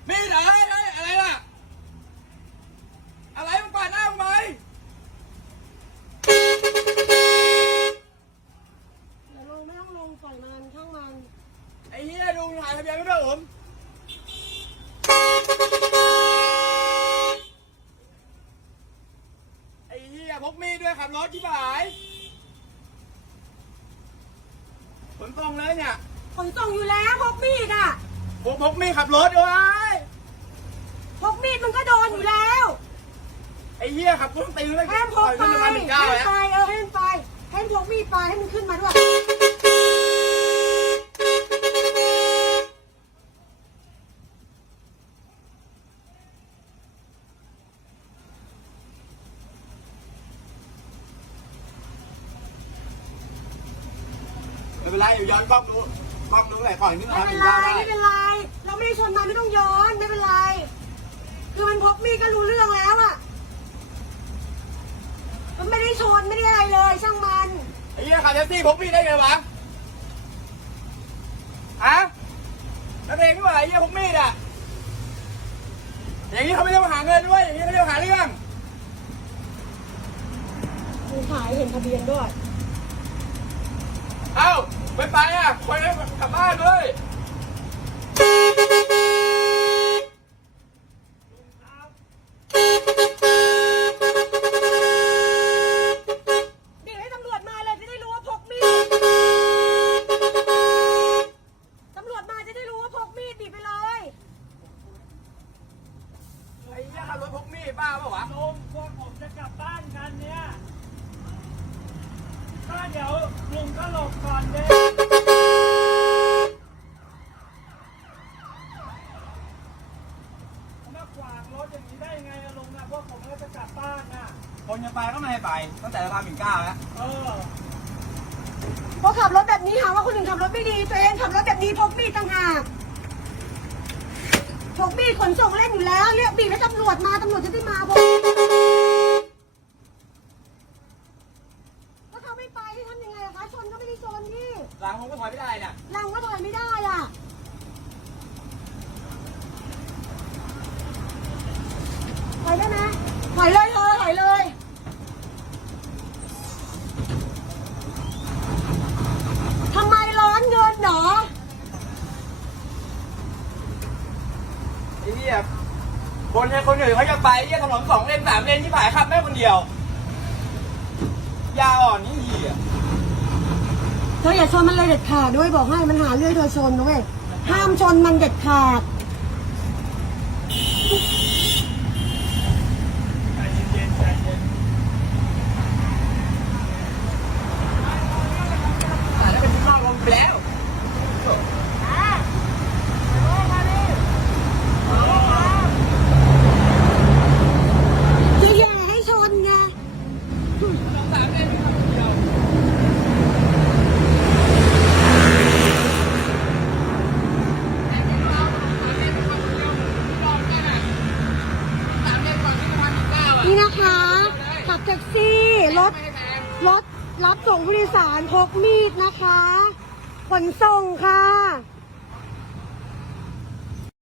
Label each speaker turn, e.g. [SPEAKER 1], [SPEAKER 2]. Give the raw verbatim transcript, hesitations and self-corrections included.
[SPEAKER 1] มีดเหรอเฮ้ยเฮ้ยอะไรล่ะอะไรมึงปาดหน้ามึงไหม
[SPEAKER 2] เดี๋ยวลงไม่ต้องลงปล่อยมันช่างมัน
[SPEAKER 1] ไอ้เหี้ยดูถ่ายทะเบียนไม่ด้วยผมไอ้เหี้ยพกมีดด้วยขับรถที่บ่ายขนส่งเลยเนี่ย
[SPEAKER 2] ขนส่งอยู่แล้วพกมีดอ่ะ
[SPEAKER 1] ผมพกมีดขับรถด้วย
[SPEAKER 2] พกมีดมันก็โดนอยู่แล้ว
[SPEAKER 1] ไอ้เหี้ยขับกูต้องตีเลย
[SPEAKER 2] ให้มันพกไป
[SPEAKER 1] ขึ้นมา
[SPEAKER 2] ให้
[SPEAKER 1] หนึ่ง
[SPEAKER 2] มัน
[SPEAKER 1] เก้าแล้ว
[SPEAKER 2] ไปเออให้มันไปให้มันพกมีดไปให้มันขึ้นมาด้วย
[SPEAKER 1] ไม่เป็นไรอยู่ย้อนกล้องดูกล้องดูไหนก่อนขึ้น
[SPEAKER 2] ไม่
[SPEAKER 1] มาห
[SPEAKER 2] เป็
[SPEAKER 1] นึ่
[SPEAKER 2] น
[SPEAKER 1] ง
[SPEAKER 2] ไร
[SPEAKER 1] เก้าได้
[SPEAKER 2] ไม่เป็นไรเราไม่ได้ชนมันไม่ต้องย้อนไม่เป็นไรคือมันพกมีดก็รู้เรื่องแล้วอ่ะมันไม่ได้ชนไม่ได้อะไรเลยช่างมัน
[SPEAKER 1] ไอ้เหี้ยขับแท็กซี่พกมีดได้ไงวะฮะนักเลงนี่หว่าไอ้เหี้ยพกมีดอ่ะอย่างนี้เขาไม่ต้องหาเงินด้วยอย่างนี้เขาเรียกหาเรื่อง
[SPEAKER 2] มีขายเห็นทะเบียนด้วย
[SPEAKER 1] เอ้าไปไปอ่ะคนให้กลับบ้านเลย
[SPEAKER 2] เดี๋ยวให้ตำรวจมาเลยจะได้รู้ว่าพกมีดตำรวจมาจะได้รู้ว่าพกมีดบีบไปเลย
[SPEAKER 1] ไอ้เหี้ยขับรถพกมีดบ้าเปล่าวะ
[SPEAKER 3] ลุงพวกผมจะกลับบ้านกันเนี่ยก็เดี๋ยวลุงก็หลบก่อนเด้มาขวางรถอย่างนี้ได้ยังไงอะลุงอะพวกผมก็จะกลับบ้านน่ะ
[SPEAKER 1] คนจะไปก็ไม่ให้ไปตั้งแต่เราทำหนึ่งเก้าแล้ว
[SPEAKER 3] เออ
[SPEAKER 2] เพราะขับรถแบบนี้หาว่าคนอื่นขับรถไม่ดีตัวเองขับรถแบบนี้พกมีดต่างหากพกมีดขนส่งเล่นอยู่แล้วเรียกบีบให้ตำรวจมาตำรวจจะได้มาพกถ้าเขาไม่ไปให้ทำยังไงอะคะชนก็ไม่ได้ชนนี่
[SPEAKER 1] หลังผมก็ถอยไม่ได้เนี่ย
[SPEAKER 2] ลังก็ถอยไม่ได้อ่ะถอยได้ไหมถอยเลยเธอถอยเลยทำไมร้อนเงินหนอ
[SPEAKER 1] ไอ้เหี้ยคนเนี่ยคนอื่นเขาจะไปไอ้เหี้ยถนนสองเลนสามเลนที่ผ่ายขับแม่คนเดียวยาอ่อนนี่เหี้ย
[SPEAKER 2] เธออย่าชนมันเลยเด็ดขาดด้วยบอกให้มันหาเรื่องเธอชนด้วยห้ามชนมันเด็ดขาด
[SPEAKER 3] ใจเย็นๆใจเย็น
[SPEAKER 1] อ่าแล้วเป็นที่นอกลงไปแล้ว
[SPEAKER 2] จะอย่าให้ชนไง
[SPEAKER 1] สามเลนที่ขับคนเดียวไอ้ที่เราสามเลนที่ขับคนเดียวรอบแค่น่ะสามเลนก่อนที่จะทำหนึ่งเก้าอ่ะ
[SPEAKER 2] นี่นะคะขับแท็กซี่รถ
[SPEAKER 1] ไม่ให้แซง
[SPEAKER 2] รถรับส่งผู้โดยสารพกมีดนะคะขนส่งค่ะ